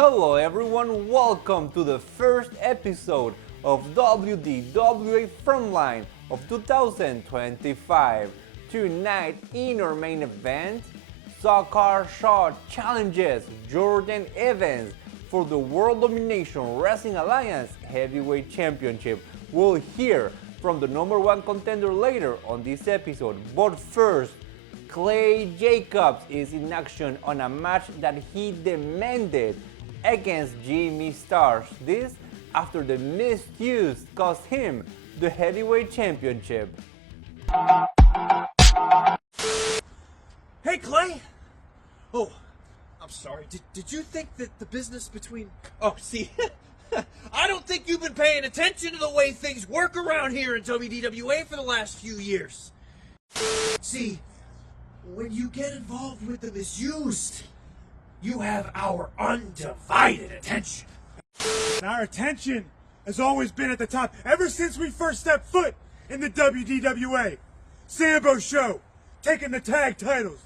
Hello everyone, welcome to the first episode of WDWA Frontline of 2025. Tonight in our main event, Zakar Shah challenges Jordan Evans for the World Domination Wrestling Alliance Heavyweight Championship. We'll hear from the #1 contender later on this episode, but first, Clay Jacobs is in action on a match that he demanded against Jimmy Starz. This after the Misused cost him the Heavyweight Championship. Hey, Clay! Oh, I'm sorry. Did you think that the business between... Oh, see, I don't think you've been paying attention to the way things work around here in WDWA for the last few years. See, when you get involved with the Misused, you have our undivided attention. And our attention has always been at the top ever since we first stepped foot in the WDWA. Sambo Show, taking the tag titles,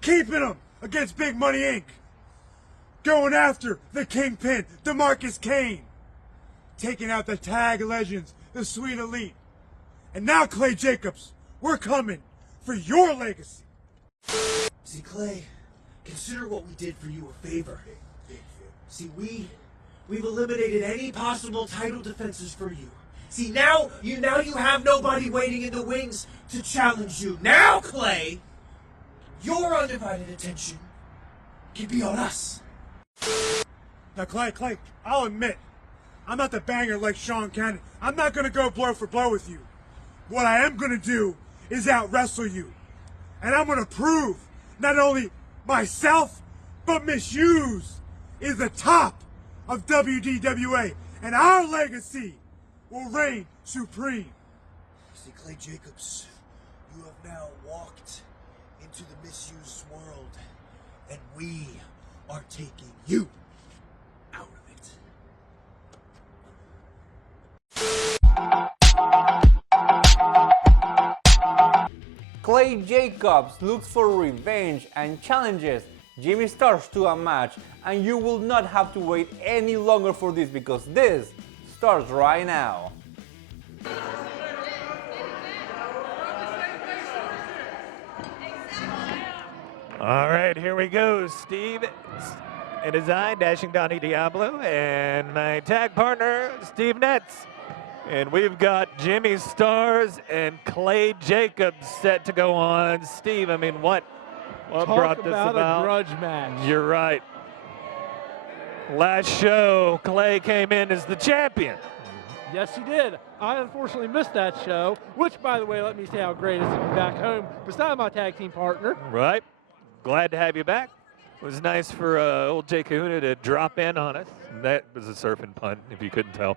keeping them against Big Money Inc., going after the Kingpin, DeMarcus Kane, taking out the tag legends, the Sweet Elite. And now, Clay Jacobs, we're coming for your legacy. See, Clay, consider what we did for you a favor. See, we've eliminated any possible title defenses for you. See, now you have nobody waiting in the wings to challenge you. Now, Clay, your undivided attention can be on us. Now, Clay, I'll admit, I'm not the banger like Sean Cannon. I'm not going to go blow for blow with you. What I am going to do is out-wrestle you. And I'm going to prove not only myself, but Misused is the top of WDWA. And our legacy will reign supreme. See, Clay Jacobs, you have now walked into the Misused world, and we are taking you out of it. Clay Jacobs looks for revenge and challenges Jimmy Starz to a match, and you will not have to wait any longer for this because this starts right now. All right, here we go. Steve, it is I, Dashing Donnie Diablo, and my tag partner, Steve Netz. And we've got Jimmy Starz and Clay Jacobs set to go on. Steve, I mean, what brought this about? A grudge match. You're right. Last show, Clay came in as the champion. Yes, he did. I unfortunately missed that show, which, by the way, let me say how great it is to be back home beside my tag team partner. Right. Glad to have you back. It was nice for old Jay Kahuna to drop in on us. That was a surfing pun, if you couldn't tell.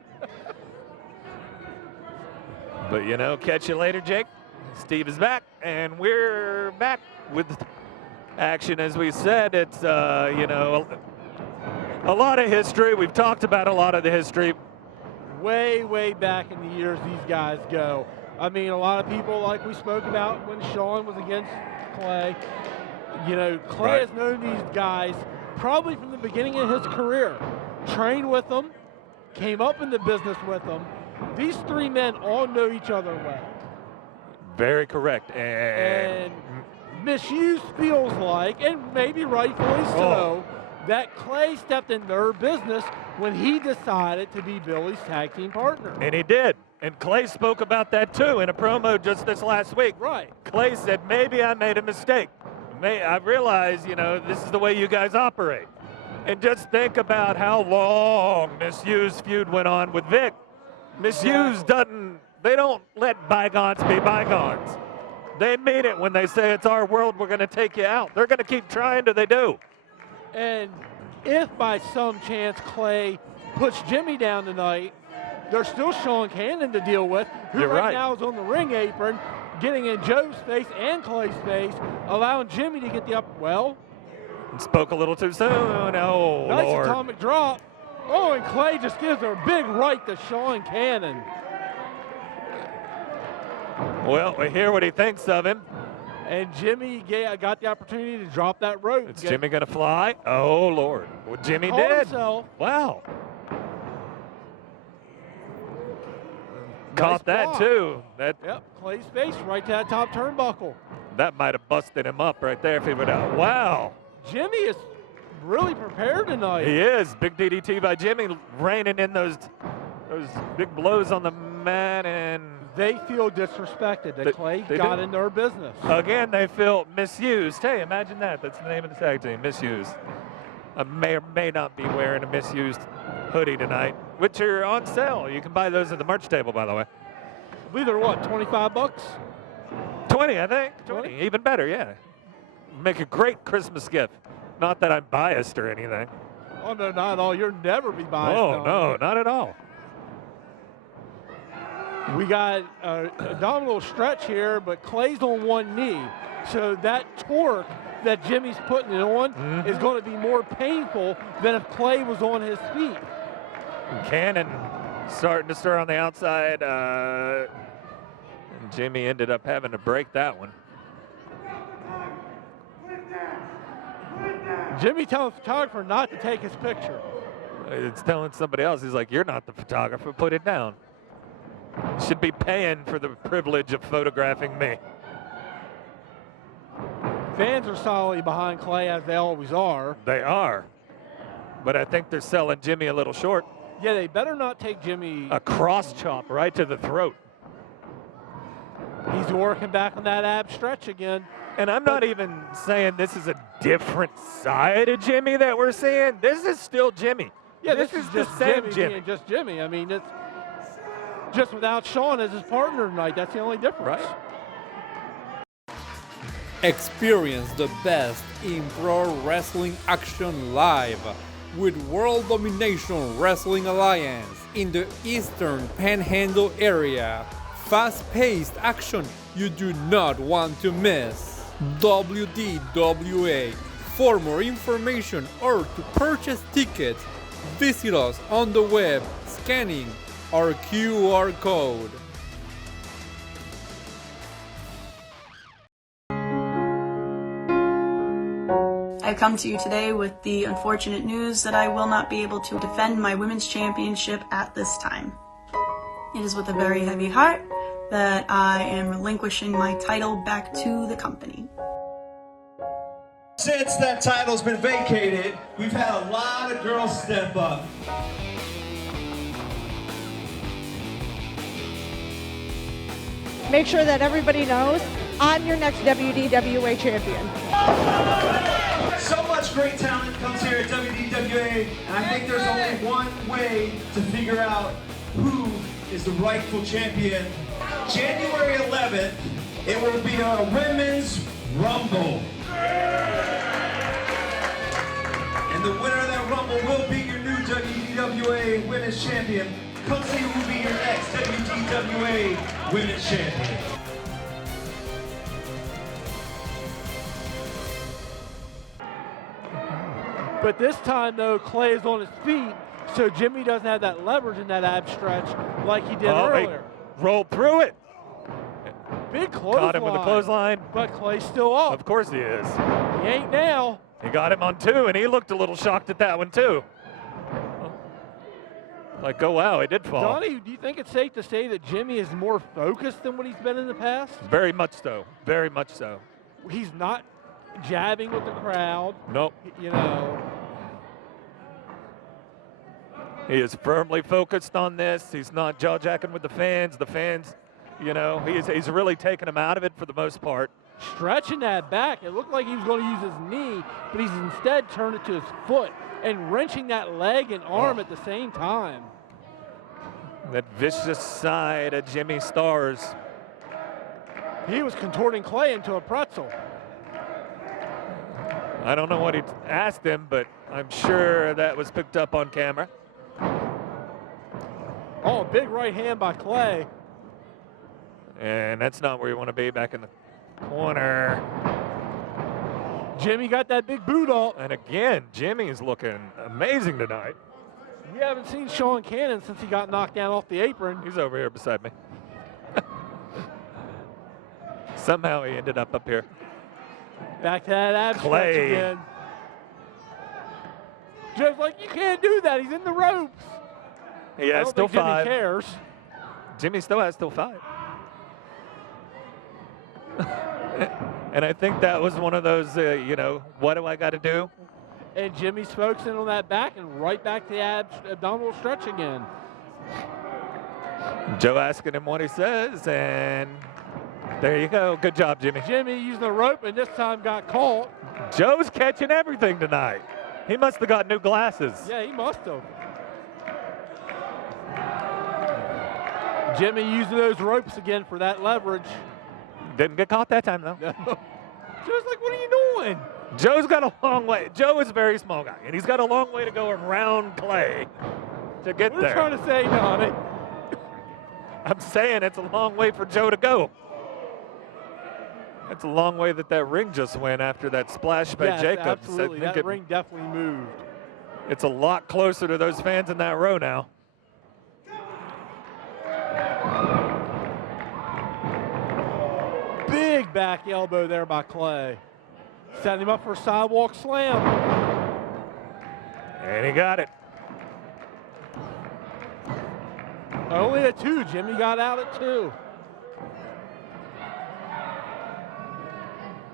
But, you know, catch you later, Jake. Steve is back, and we're back with action. As we said, it's, you know, a lot of history. We've talked about a lot of the history. Way, way back in the years these guys go. I mean, a lot of people, like we spoke about when Sean was against Clay, you know, Clay has known these guys probably from the beginning of his career. Trained with them, came up in the business with them. These three men all know each other well. Very correct. And Misused feels like, and maybe rightfully so, that Clay stepped in their business when he decided to be Billy's tag team partner. And he did. And Clay spoke about that too in a promo just this last week. Right. Clay said, maybe I made a mistake. I realize, you know, this is the way you guys operate. And just think about how long Misused feud went on with Vic. Misused they don't let bygones be bygones. They mean it when they say it's our world, we're going to take you out. They're going to keep trying till they do. And if by some chance Clay puts Jimmy down tonight, there's still Sean Cannon to deal with, who right now is on the ring apron, getting in Joe's face and Clay's face, allowing Jimmy to get the up. Well, spoke a little too soon. Oh, nice Lord. Atomic drop. Oh, and Clay just gives a big right to Sean Cannon. Well, we hear what he thinks of him. And Jimmy got the opportunity to drop that rope. Is Jimmy going to fly? Oh, Lord. Well, Jimmy Caught did. himself. Wow. Nice Caught that, block. too. Yep, Clay's face right to that top turnbuckle. That might have busted him up right there if he would have. Wow. Jimmy is really prepared tonight. He is. Big DDT by Jimmy, raining in those big blows on the mat, and They feel disrespected that Clay they got do. in their business. again they feel misused. Hey, imagine that. That's the name of the tag team, Misused. I may or may not be wearing a Misused hoodie tonight, which are on sale. You can buy those at the merch table, by the way. I believe they're what, 25 bucks? 20, I think. 20, even better, yeah. Make a great Christmas gift. Not that I'm biased or anything. Oh, no, not at all. You'll never be biased. Oh, no, not at all. We got a abdominal stretch here, but Clay's on one knee. So that torque that Jimmy's putting it on is going to be more painful than if Clay was on his feet. Cannon starting to stir on the outside. And Jimmy ended up having to break that one. Jimmy telling the photographer not to take his picture. It's telling somebody else. He's like, you're not the photographer. Put it down. You should be paying for the privilege of photographing me. Fans are solidly behind Clay, as they always are. They are. But I think they're selling Jimmy a little short. Yeah, they better not take Jimmy. A cross chop right to the throat. He's working back on that ab stretch again. And I'm not even saying this is a different side of Jimmy that we're seeing. This is still Jimmy. Yeah, this is the just same Jimmy Jimmy. being just Jimmy. I mean, it's just without Sean as his partner tonight. That's the only difference. Right. Experience the best in pro wrestling action live with World Domination Wrestling Alliance in the Eastern Panhandle area. Fast-paced action you do not want to miss. WDWA. For more information or to purchase tickets, visit us on the web scanning our QR code. I come to you today with the unfortunate news that I will not be able to defend my women's championship at this time. It is with a very heavy heart that I am relinquishing my title back to the company. Since that title's been vacated, we've had a lot of girls step up. Make sure that everybody knows I'm your next WDWA champion. So much great talent comes here at WDWA, and I think there's only one way to figure out who is the rightful champion. January 11th, it will be our Women's Rumble. And the winner of that Rumble will be your new WDWA Women's Champion. Come see who will be your next WDWA Women's Champion. But this time, though, Clay is on his feet, so Jimmy doesn't have that leverage in that ab stretch like he did earlier. He rolled through it. Big clothesline. Caught him with a clothesline. But Clay's still up. Of course he is. He ain't now. He got him on two, and he looked a little shocked at that one, too. Like, oh, wow, he did fall. Donnie, do you think it's safe to say that Jimmy is more focused than what he's been in the past? Very much so. Very much so. He's not jabbing with the crowd. Nope. You know. He is firmly focused on this. He's not jaw-jacking with the fans. The fans, you know, he's really taken them out of it for the most part. Stretching that back. It looked like he was going to use his knee, but he's instead turned it to his foot and wrenching that leg and arm at the same time. That vicious side of Jimmy Starz. He was contorting Clay into a pretzel. I don't know what he asked him, but I'm sure that was picked up on camera. Oh, a big right hand by Clay. And that's not where you want to be, back in the corner. Jimmy got that big boot up. And again, Jimmy's looking amazing tonight. We haven't seen Sean Cannon since he got knocked down off the apron. He's over here beside me. Somehow he ended up here. Back to that ab Clay. stretch again. Joe's like, you can't do that. He's in the ropes. He I has don't still think Jimmy 5. cares. Jimmy still has 5. And I think that was one of those, you know, what do I got to do? And Jimmy's focusing on that back and right back to the abdominal stretch again. Joe asking him what he says, and there you go. Good job, Jimmy. Jimmy using the rope and this time got caught. Joe's catching everything tonight. He must have got new glasses. Yeah, he must have. Jimmy using those ropes again for that leverage. Didn't get caught that time, though. No. Joe's like, what are you doing? Joe's got a long way. Joe is a very small guy, and he's got a long way to go around Clay to get What are there. you trying to say, Donnie? I'm saying it's a long way for Joe to go. That's a long way that ring just went after that splash by Yes, Jacobs. absolutely. That ring definitely moved. It's a lot closer to those fans in that row now. Big back elbow there by Clay. Setting him up for a sidewalk slam. And he got it. Only at 2. Jimmy got out at 2.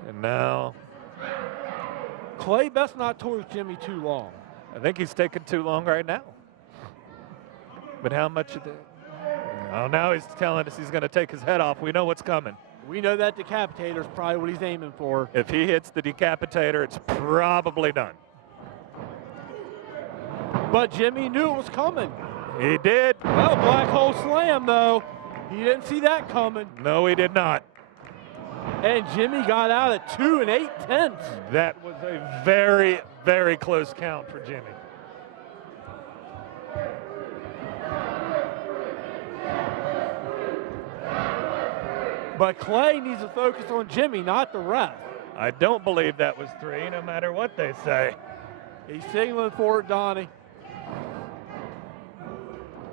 And now Clay best not torch Jimmy too long. I think he's taking too long right now. But how much of it? Oh, now he's telling us he's going to take his head off. We know what's coming. We know that decapitator's probably what he's aiming for. If he hits the decapitator, it's probably done. But Jimmy knew it was coming. He did. Well, black hole slam, though. He didn't see that coming. No, he did not. And Jimmy got out at 2 8/10. That was a very, very close count for Jimmy. But Clay needs to focus on Jimmy, not the ref. I don't believe that was 3, no matter what they say. He's signaling for it, Donnie.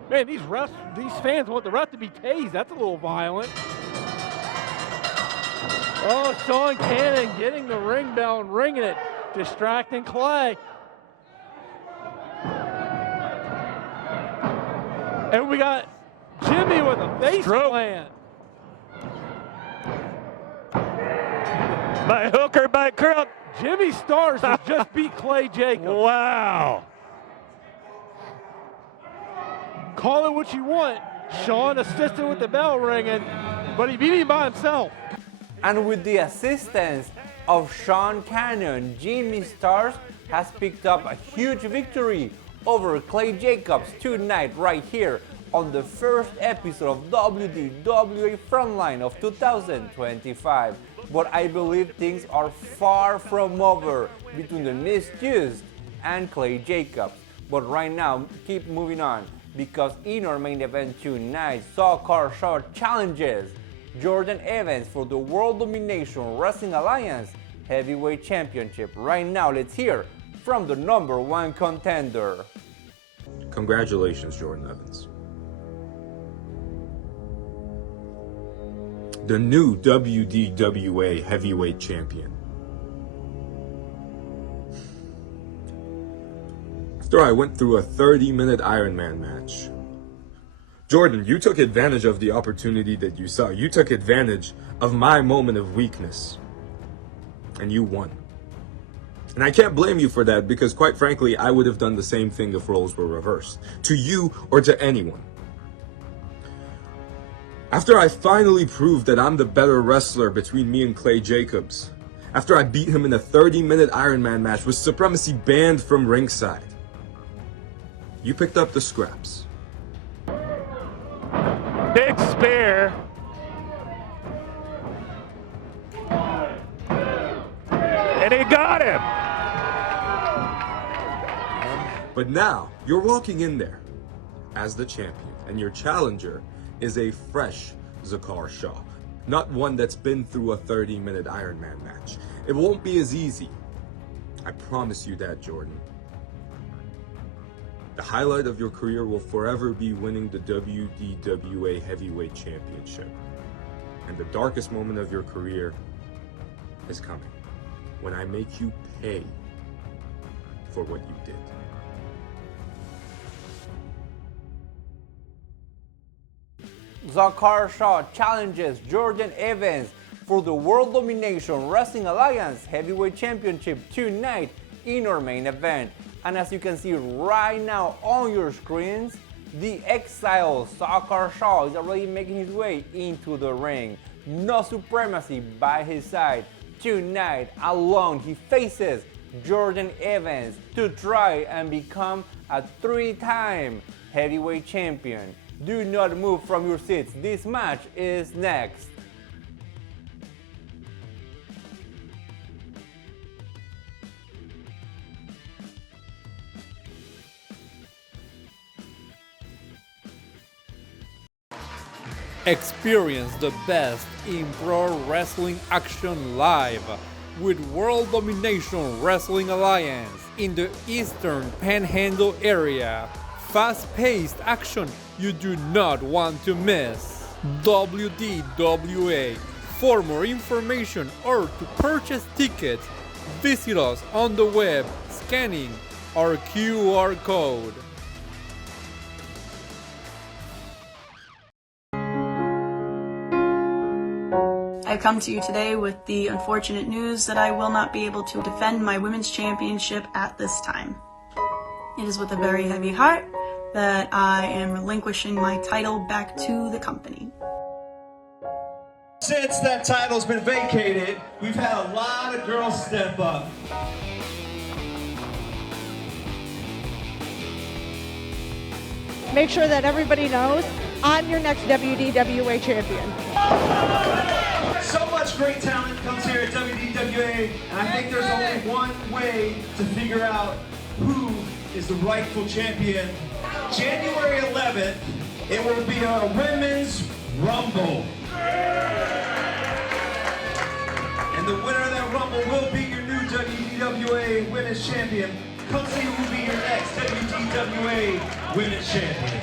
Man, these fans want the ref to be tased. That's a little violent. Oh, Sean Cannon getting the ring bell and ringing it, distracting Clay. And we got Jimmy with a face plant. By hook or by crook. Jimmy Starz has just beat Clay Jacobs. Wow. Call it what you want. Sean assisted with the bell ringing, but he beat him by himself. And with the assistance of Sean Cannon, Jimmy Starz has picked up a huge victory over Clay Jacobs tonight right here on the first episode of WDWA Frontline of 2025. But I believe things are far from over between the Misused and Clay Jacobs. But right now, keep moving on, because in our main event tonight, Zakar Shah challenges Jordan Evans for the World Domination Wrestling Alliance Heavyweight Championship. Right now, let's hear from the #1 contender. Congratulations, Jordan Evans. The new WDWA Heavyweight Champion. After I went through a 30-minute Iron Man match, Jordan, you took advantage of the opportunity that you saw. You took advantage of my moment of weakness, and you won. And I can't blame you for that, because quite frankly, I would have done the same thing if roles were reversed, to you or to anyone. After I finally proved that I'm the better wrestler between me and Clay Jacobs, after I beat him in a 30-minute Iron Man match with Supremacy banned from ringside, you picked up the scraps. Big spear. And he got him. But now, you're walking in there as the champion, and your challenger is a fresh Zakar Shah, not one that's been through a 30-minute Iron Man match. It won't be as easy. I promise you that, Jordan. The highlight of your career will forever be winning the WDWA Heavyweight Championship. And the darkest moment of your career is coming, when I make you pay for what you did. Zakar Shah challenges Jordan Evans for the World Domination Wrestling Alliance Heavyweight Championship tonight in our main event. And as you can see right now on your screens, the exile Zakar Shah is already making his way into the ring. No supremacy by his side. Tonight alone he faces Jordan Evans to try and become a 3-time heavyweight champion. Do not move from your seats. This match is next. Experience the best in pro wrestling action live with World Domination Wrestling Alliance in the Eastern Panhandle area. Fast-paced action you do not want to miss. WDWA. For more information or to purchase tickets, visit us on the web scanning our QR code. I come to you today with the unfortunate news that I will not be able to defend my women's championship at this time. It is with a very heavy heart that I am relinquishing my title back to the company. Since that title's been vacated, we've had a lot of girls step up. Make sure that everybody knows I'm your next WDWA champion. So much great talent comes here at WDWA, and I think there's only one way to figure out who is the rightful champion. January 11th, it will be a Women's Rumble. And the winner of that Rumble will be your new WDWA Women's Champion. Come see who will be your next WDWA Women's Champion.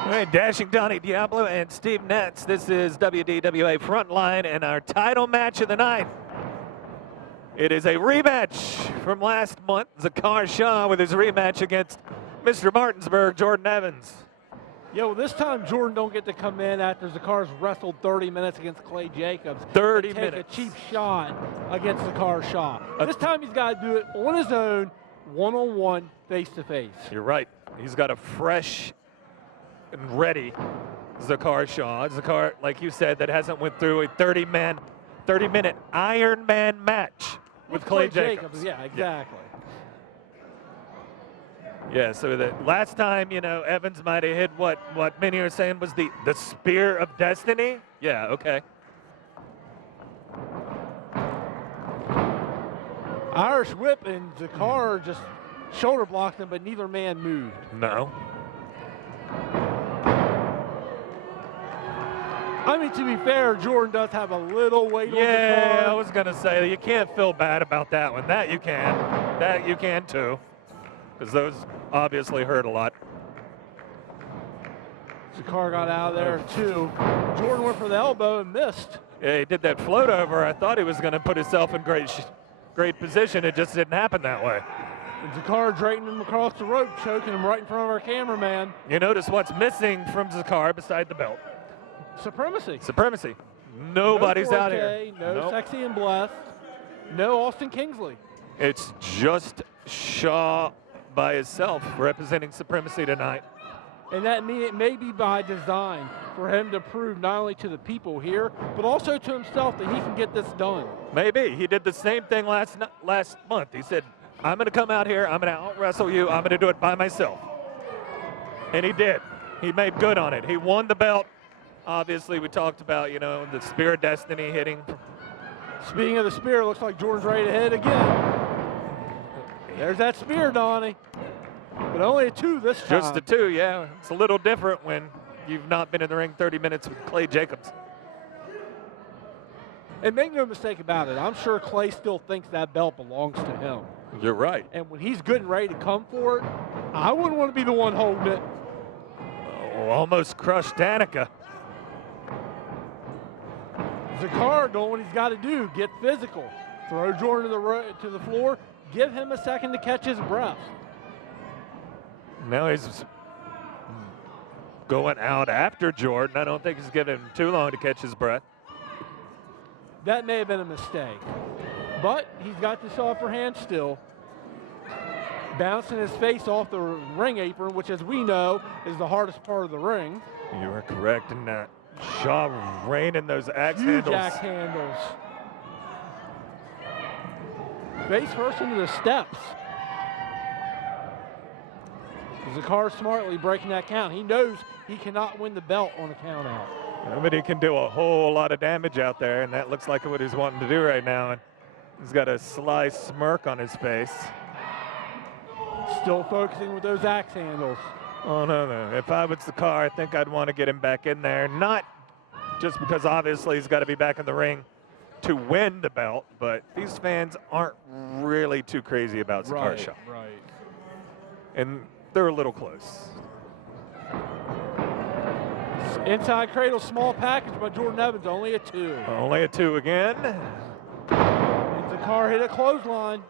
All right, Dashing Donnie Diablo and Steve Netz. This is WDWA Frontline and our title match of the night. It is a rematch from last month. Zakar Shah with his rematch against Mr. Martinsburg, Jordan Evans. Yeah, well, this time Jordan don't get to come in after Zakar's wrestled 30 minutes against Clay Jacobs. 30 take minutes. a cheap shot against Zakar Shah. This time he's got to do it on his own, one-on-one, face-to-face. You're right. He's got a fresh and ready Zakar Shah. Zakar, like you said, that hasn't went through a 30-minute Iron Man match with Clay Jacobs. Yeah, exactly. Yeah, so the last time, you know, Evans might have hit what many are saying was the Spear of Destiny. Yeah, okay. Irish whip, and Zakar just shoulder blocked him, but neither man moved. No. I mean, to be fair, Jordan does have a little weight on Zakar. Yeah, I was going to say, you can't feel bad about that one. That you can. That you can, too. Because those obviously hurt a lot. Zakar got out of there, too. Jordan went for the elbow and missed. Yeah, he did that float over. I thought he was going to put himself in great position. It just didn't happen that way. And Zakar dragging him across the rope, choking him right in front of our cameraman. You notice what's missing from Zakar beside the belt? Supremacy. Supremacy. Nobody's no out here. No Nope. Sexy and Blessed. No Austin Kingsley. It's just Shaw by himself representing Supremacy tonight. And that it may be by design for him to prove not only to the people here, but also to himself that he can get this done. Maybe. He did the same thing last month. He said, I'm going to come out here, I'm going to out-wrestle you, I'm going to do it by myself. And he did. He made good on it. He won the belt. Obviously, we talked about, you know, the Spear of Destiny hitting. Speaking of the spear, looks like Jordan's ready to hit again. There's that spear, Donnie. But only a 2 this time. Just a 2, yeah. It's a little different when you've not been in the ring 30 minutes with Clay Jacobs. And make no mistake about it, I'm sure Clay still thinks that belt belongs to him. You're right. And when he's good and ready to come for it, I wouldn't want to be the one holding it. Oh, almost crushed Danica. Zakar doing what he's got to do, get physical. Throw Jordan to the floor, give him a second to catch his breath. Now he's going out after Jordan. I don't think he's giving him too long to catch his breath. That may have been a mistake. But he's got this upper hand still. Bouncing his face off the ring apron, which as we know is the hardest part of the ring. You are correct in that. Shaw raining those axe Huge handles. axe handles. Face first into the steps. Zakar smartly breaking that count. He knows he cannot win the belt on a count out. Nobody can do a whole lot of damage out there, and that looks like what he's wanting to do right now. And he's got a sly smirk on his face. Still focusing with those axe handles. Oh, no. If I was the car, I think I'd want to get him back in there. Not just because obviously he's got to be back in the ring to win the belt, but these fans aren't really too crazy about Zakar Shah. Right. And they're a little close. Inside cradle, small package by Jordan Evans, only a 2. Only a 2 again. And Zakar hit a clothesline.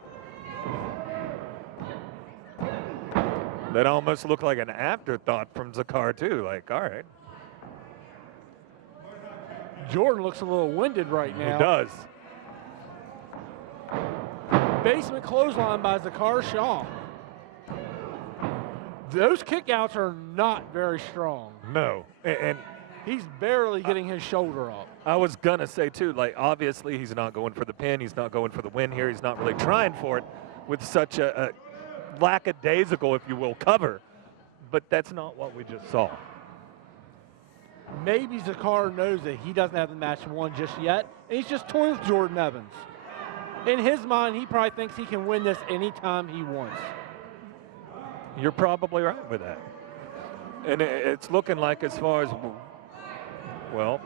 That almost looked like an afterthought from Zakar too. Like, all right. Jordan looks a little winded right now. He does. Basement clothesline by Zakar Shah. Those kickouts are not very strong. No, and he's barely getting his shoulder up. I was gonna say too, like obviously he's not going for the pin, he's not going for the win here, he's not really trying for it with such a lackadaisical, if you will, cover. But that's not what we just saw. Maybe Zakar knows that he doesn't have the match won just yet, and he's just toying with Jordan Evans. In his mind, he probably thinks he can win this anytime he wants. You're probably right with that. And it's looking like, as far as, well,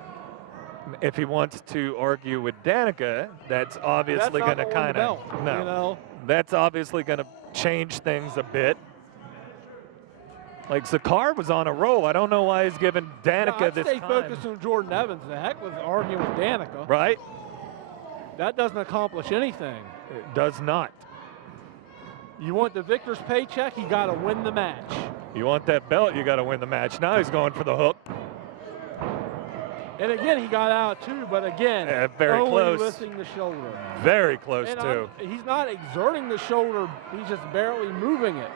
if he wants to argue with Danica, that's obviously going to kind of, no, you know? That's obviously going to change things a bit. Like Zakar was on a roll. I don't know why he's giving Danica this time. Stay focused on Jordan Evans. The heck with arguing with Danica. Right. That doesn't accomplish anything. It does not. You want the victor's paycheck, you got to win the match. You want that belt, you got to win the match. Now he's going for the hook. And again, he got out too, but again, very only close. lifting the shoulder. Very close and too. He's not exerting the shoulder, he's just barely moving it.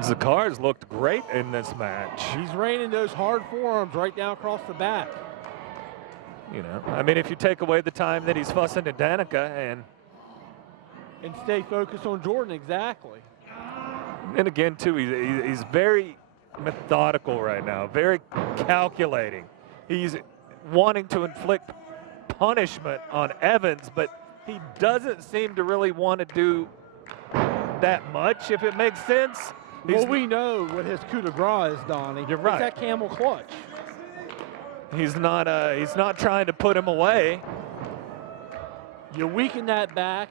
Zakar's looked great in this match. He's raining those hard forearms right down across the back. You know, I mean, if you take away the time that he's fussing at Danica and stay focused on Jordan, exactly. And again, too, he's very methodical right now, very calculating. He's wanting to inflict punishment on Evans, but he doesn't seem to really want to do that much, if it makes sense. Well, we know what his coup de grace is, Donnie. You're right. It's that camel clutch. He's not trying to put him away. You weaken that back,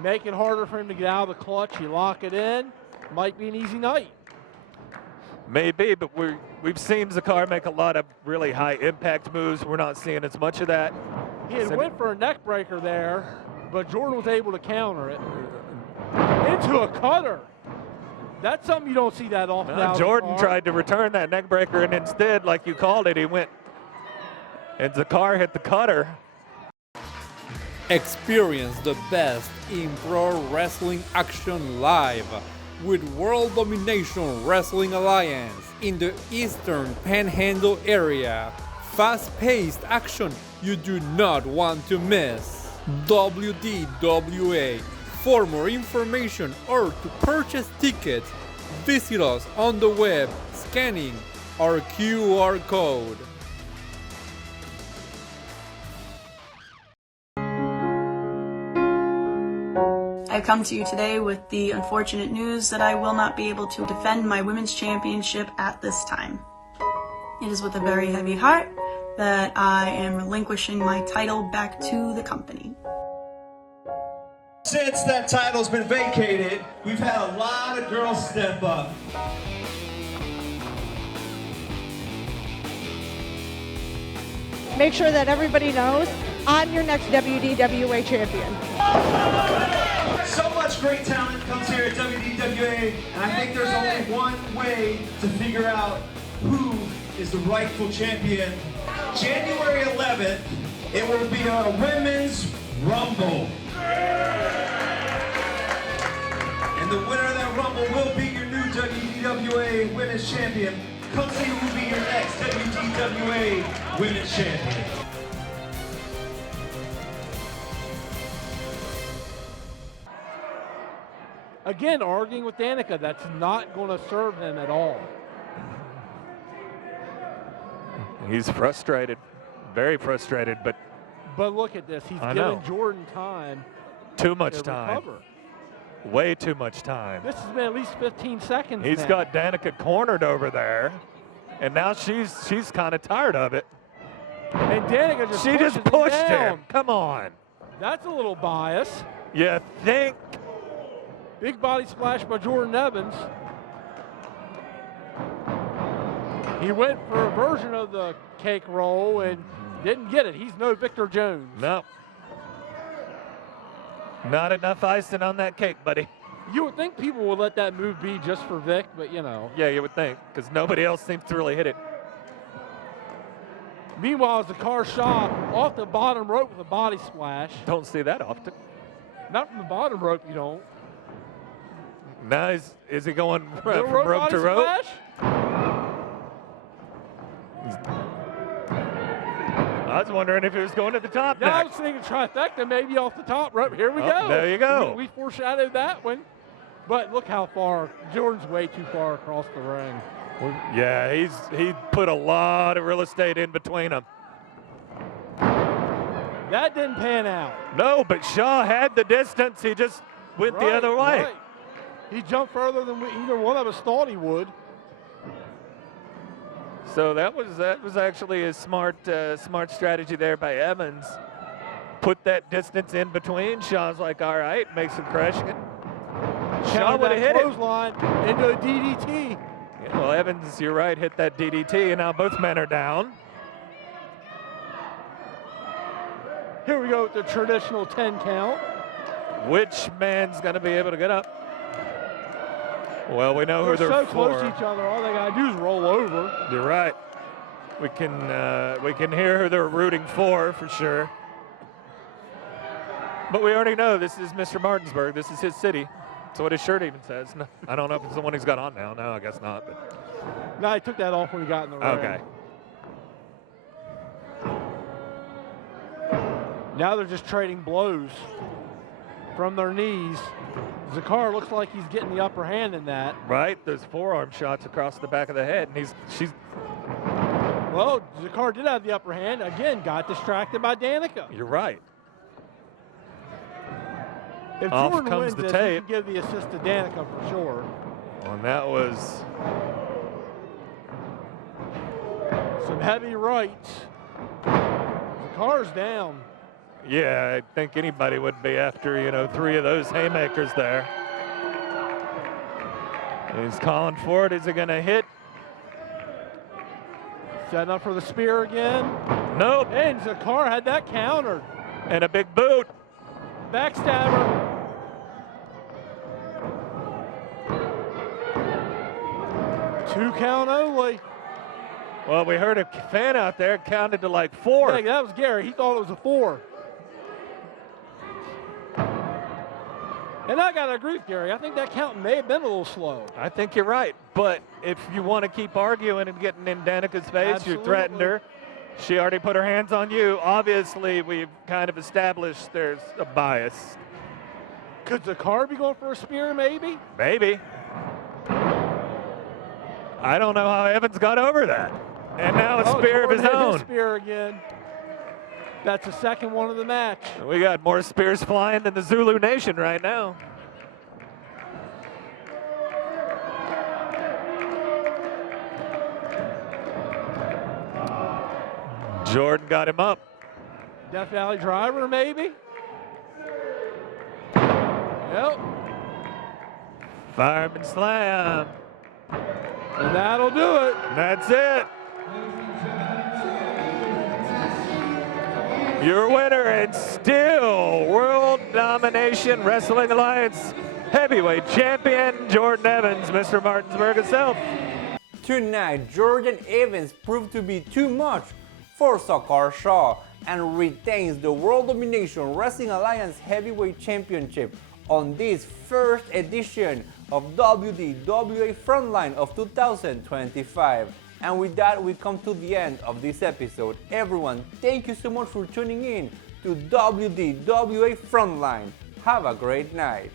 make it harder for him to get out of the clutch. You lock it in. Might be an easy night. Maybe, but we've seen Zakar make a lot of really high impact moves. We're not seeing as much of that. He had went for a neck breaker there, but Jordan was able to counter it. Into a cutter. That's something you don't see that often. Jordan tried to return that neck breaker, and instead, like you called it, he went, and Zakar hit the cutter. Experience the best in pro wrestling action live with World Domination Wrestling Alliance in the Eastern Panhandle area. Fast-paced action you do not want to miss. WDWA. For more information or to purchase tickets, visit us on the web scanning our QR code. I come to you today with the unfortunate news that I will not be able to defend my women's championship at this time. It is with a very heavy heart that I am relinquishing my title back to the company. Since that title's been vacated, we've had a lot of girls step up. Make sure that everybody knows I'm your next WDWA champion. So much great talent comes here at WDWA, and I think there's only one way to figure out who is the rightful champion. January 11th, it will be a Women's Rumble. And the winner of that Rumble will be your new WDWA Women's Champion. Come see who will be your next WDWA Women's Champion. Again, arguing with Danica, that's not going to serve him at all. He's frustrated, very frustrated, but look at this. He's giving Jordan time. Too much time. Recover. Way too much time. This has been at least 15 seconds He's now. got Danica cornered over there, and now she's kind of tired of it. And Danica just pushed him. him. Come on. That's a little bias. You think? Big body splash by Jordan Evans. He went for a version of the cake roll and didn't get it. He's no Victor Jones. No. Not enough icing on that cake, buddy. You would think people would let that move be just for Vic, but you know. Yeah, you would think, because nobody else seems to really hit it. Meanwhile, Zakar Shah off the bottom rope with a body splash. Don't see that often. Not from the bottom rope, you don't. Now is he going from rope rope to rope? Splash? I was wondering if he was going to the top Now I next. was thinking trifecta, maybe off the top rope. Here we go. There you go. We foreshadowed that one. But look how far. Jordan's way too far across the ring. Yeah, he put a lot of real estate in between them. That didn't pan out. No, but Shaw had the distance. He just went the other way. Right. He jumped further than either one of us thought he would. So that was actually a smart strategy there by Evans. Put that distance in between. Shaw's like, all right, makes him crushing it. Shaw would have hit it. Clothesline into a DDT. Yeah, well, Evans, you're right, hit that DDT, and now both men are down. Here we go with the traditional 10 count. Which man's going to be able to get up? Well, we know They're who they're so close for. to each other. All they got to do is roll over. You're right. We can hear who they're rooting for sure. But we already know this is Mr. Martinsburg. This is his city. That's what his shirt even says. No, I don't know if it's the one he's got on now. No, I guess not. But. No, he took that off when he got in the ring. Okay. Now they're just trading blows from their knees. Zakar looks like he's getting the upper hand in that. Right, there's forearm shots across the back of the head, and she's. Well, Zakar did have the upper hand. Again, got distracted by Danica. You're right. If Off Jordan comes wins the this, tape. he can give the assist to Danica for sure. And that was. Some heavy rights. Zakar's down. Yeah, I think anybody would be after, 3 of those haymakers there. He's calling for it. Is he going to hit? Setting up for the spear again. Nope. And Zakar had that countered. And a big boot. Backstabber. 2 count only. Well, we heard a fan out there counted to like 4. Yeah, that was Gary. He thought it was a 4. And I got to agree with Gary. I think that count may have been a little slow. I think you're right. But if you want to keep arguing and getting in Danica's face, you threatened her. She already put her hands on you. Obviously, we've kind of established there's a bias. Could Zakar be going for a spear, maybe? Maybe. I don't know how Evans got over that. And now a spear of his own. His spear again. That's the second one of the match. We got more spears flying than the Zulu Nation right now. Jordan got him up. Death Valley driver, maybe? Yep. Fireman slam. And that'll do it. That's it. Your winner and still World Domination Wrestling Alliance Heavyweight Champion, Jordan Evans, Mr. Martinsburg himself. Tonight, Jordan Evans proved to be too much for Zakar Shah and retains the World Domination Wrestling Alliance Heavyweight Championship on this first edition of WDWA Frontline of 2025. And with that, we come to the end of this episode. Everyone, thank you so much for tuning in to WDWA Frontline. Have a great night.